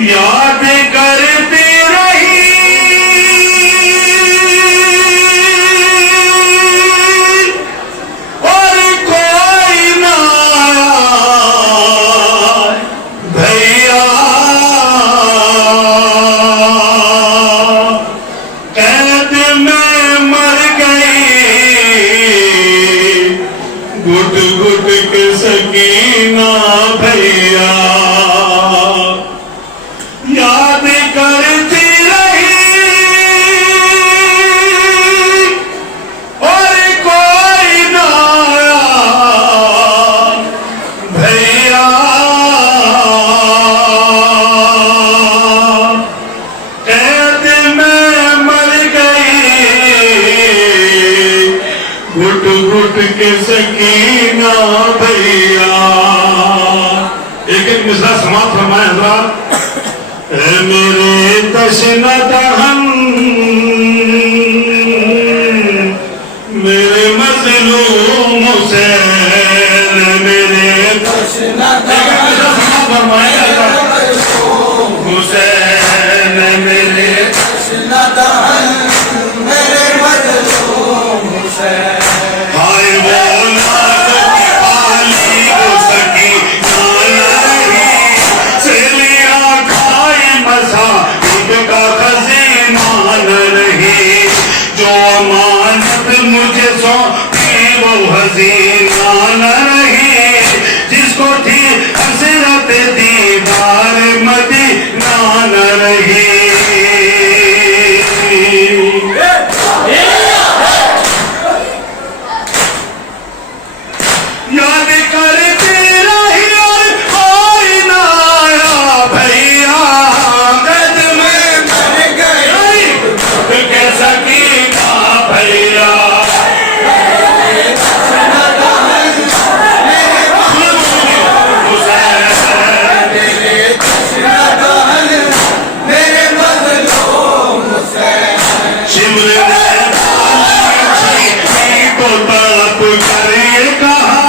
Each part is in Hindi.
याद करती रही और कोई ना भैया, कैद में मर गई घुट घुट के सकीना भैया। याद करती रही और कोई ना भैया, कैद में मर गई घुट घुट के सकीना भैया। एक एक मिसरा समाप्त फरमाए हज़रात। मेरे तश्ना दहन मेरे मजलूम हुसैन, मेरे तश्ना दहन हुसैन, मेरे तश्ना दहन मेरे मजलूम हुसैन। हाय वो नाज़ की आली हो सकी का खजीना न रही, जो अमानत मुझे सौंपी वो हसीना न रही, जिसको थी हसरत दीदार मदीना न रही। याद करती रही और कोई ना आया भैया, कैसा कीना भैया। शिमले को तड़प कर ये कहा,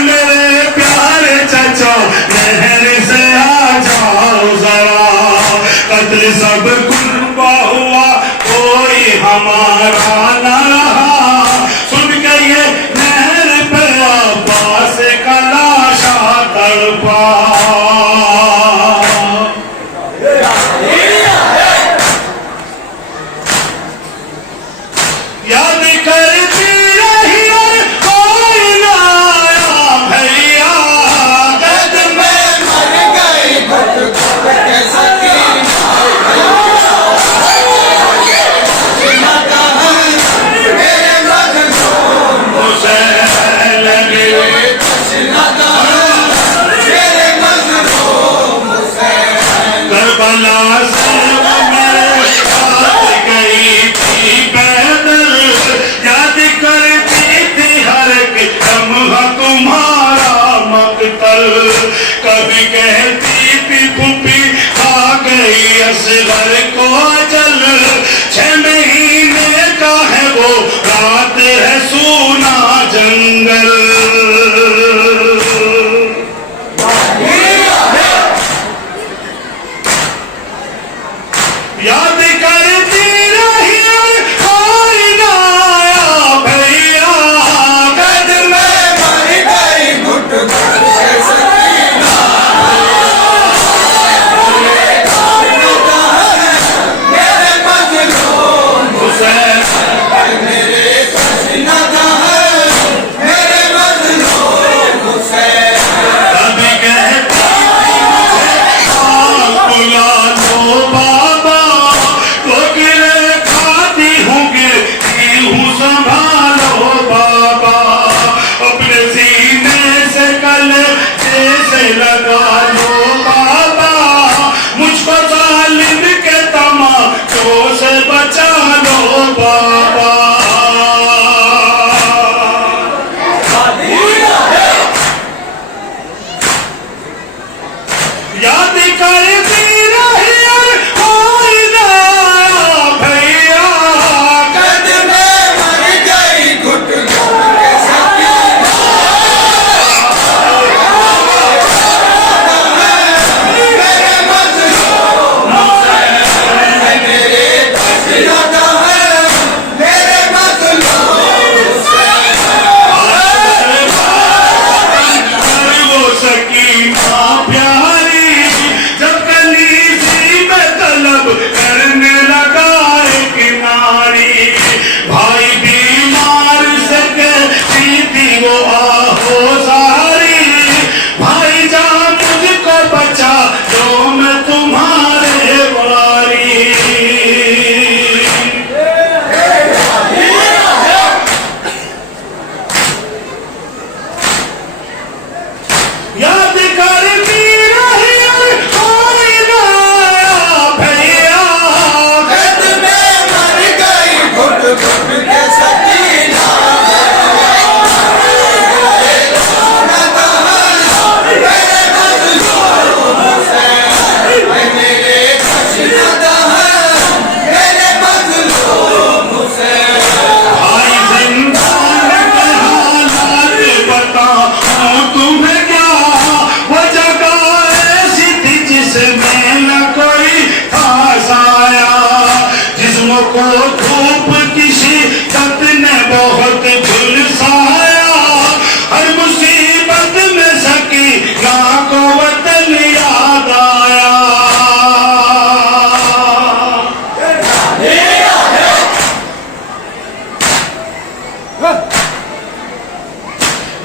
मेरे प्यारे चचा नहर से आ जाओ जरा, कत्ल सब कुर्बा हुआ कोई हमारा न रहा। सुन के ये नहर पे अब्बास का लाशा तड़पा। याद करती रही और कोई ना आया भैया, कैद में मर गई घुट घुट के सकीना करबला से मेरे साथ गई थी पैदल, याद करती थी हर एक लम्हा तुम्हारा मकतल। कभी कहती थी फूफी आ गई असगर को अजल, 6 महीने का है वो रात है सूना जंगल। याद करती रही और कोई ना आया भैया, कैद में मर गई घुट घुट के सकीना। मेरे मजलूम हुसैन, मेरे तश्ना दहन मेरे मजलूम हुसैन। कभी कहती बुला लो बाबा, तो गिरे खाती हूँ गिरती हूँ संभालो बाबा, अपने सीने से कल जैसे लगा लो बाबा, मुझको जालिम के तमाचों से बचा लो बाबा। याद करती रही और कोई ना आया भैया, कैद में मर गई घुट घुट के सकीना। मेरे मजलूम को धूप किसी तत ने बहुत झुलसाया, हर मुसीबत में सकी ना को वतन याद आया।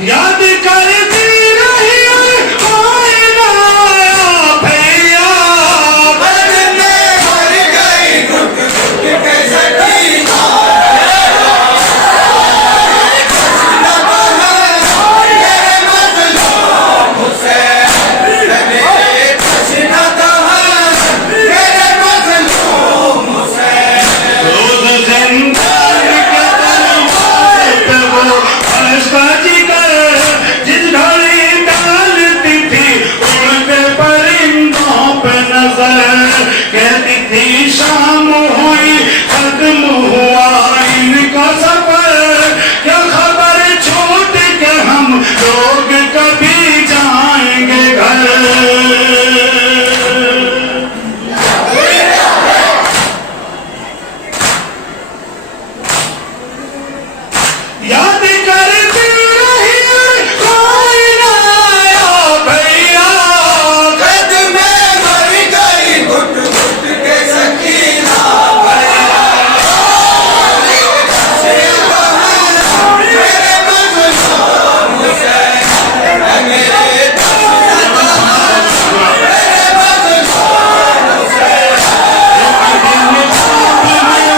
याद करती रही आईना भैया, बदले मर गई घुट घुट के सकीना, मेरे मजलूम से मेरे पसीना दहा, मेरे मजलूम से रोज जिंदान के दरवाजे पे वो फरिश्ता जिगर, जिस घड़ी डालती थी उड़ते परिंदों पे नजर, कहती थी शाम हुई खत्म हुआ इनका सफर, क्या खबर छूट के हम लोग कभी जाएंगे घर। याद करती रही कोई ना आया भैया, कद में मर गई घुट घुट के सकीना, मेरे मजलूम से मेरे पसीना दहा, मेरे मजलूम से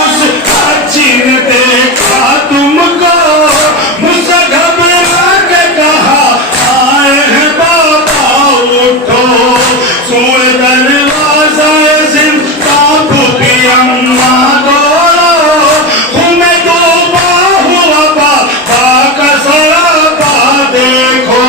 उस अच्छी ने देखा तुमको, मुझसे घबरा के कहा आए हैं बाबा उठो, सुन दरवाजा जिंदा भूखी अम्मा दौड़ो, तुम्हें डूबा हुआ बाबा का सरापा देखो।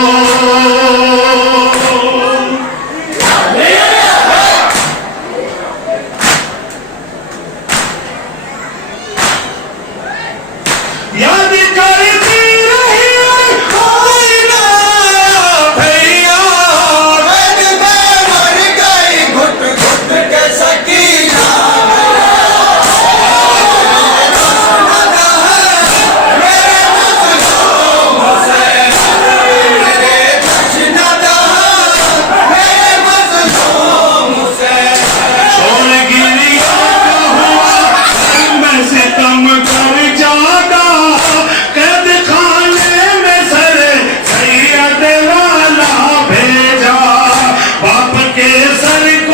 याद करती रही कोई ना आया भैया, कद में मर गई घुट घुट के सकीना, मेरे मजलूम से मेरे पसीना दहा, मेरे मजलूम से छोड़ गिरिया का हुआ मैं सितम कर जागा, कैद खाने में सरे सैयद वाला भेजा, बाप के सर को